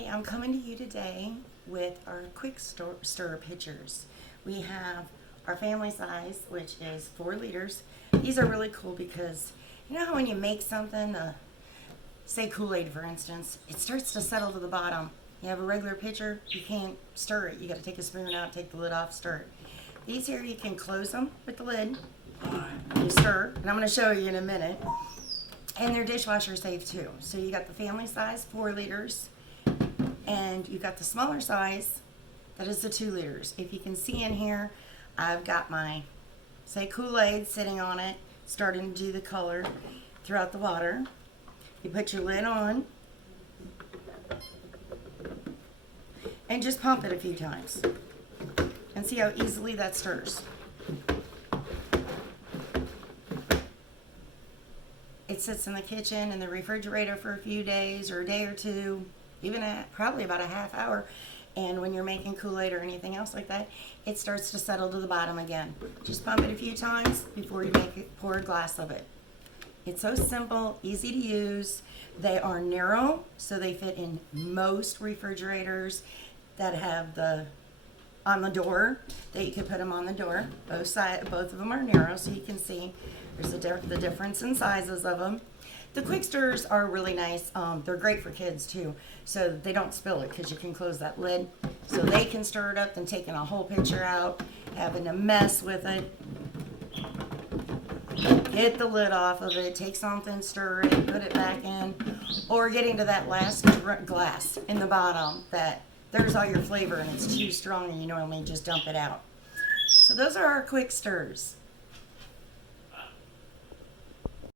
Hi, I'm coming to you today with our quick stir pitchers. We have our family size, which is 4 liters. These are really cool because you know how when you make something, say Kool-Aid for instance, it starts to settle to the bottom. You have a regular pitcher, you can't stir it. You got to take a spoon out, take the lid off, stir it. These here you can close them with the lid. You stir, and I'm going to show you in a minute. And they're dishwasher safe too. So you got the family size, 4 liters, and you got the smaller size, that is the 2 liters. If you can see in here, I've got my, say, Kool-Aid sitting on it, starting to do the color throughout the water. You put your lid on, and just pump it a few times. And see how easily that stirs. It sits in the kitchen in the refrigerator for a few days or a day or two, even probably about a half hour. And when you're making Kool-Aid or anything else like that, it starts to settle to the bottom again. Just pump it a few times before you pour a glass of it. It's so simple, easy to use. They are narrow, so they fit in most refrigerators that have on the door, that you can put them on the door. Both of them are narrow, so you can see there's the difference in sizes of them. The quick stirrers are really nice. They're great for kids too, so they don't spill it because you can close that lid. So they can stir it up than taking a whole pitcher out, having a mess with it. Get the lid off of it, take something, stir it, put it back in, or getting to that last glass in the bottom that there's all your flavor and it's too strong and you normally just dump it out. So those are our quick stirs.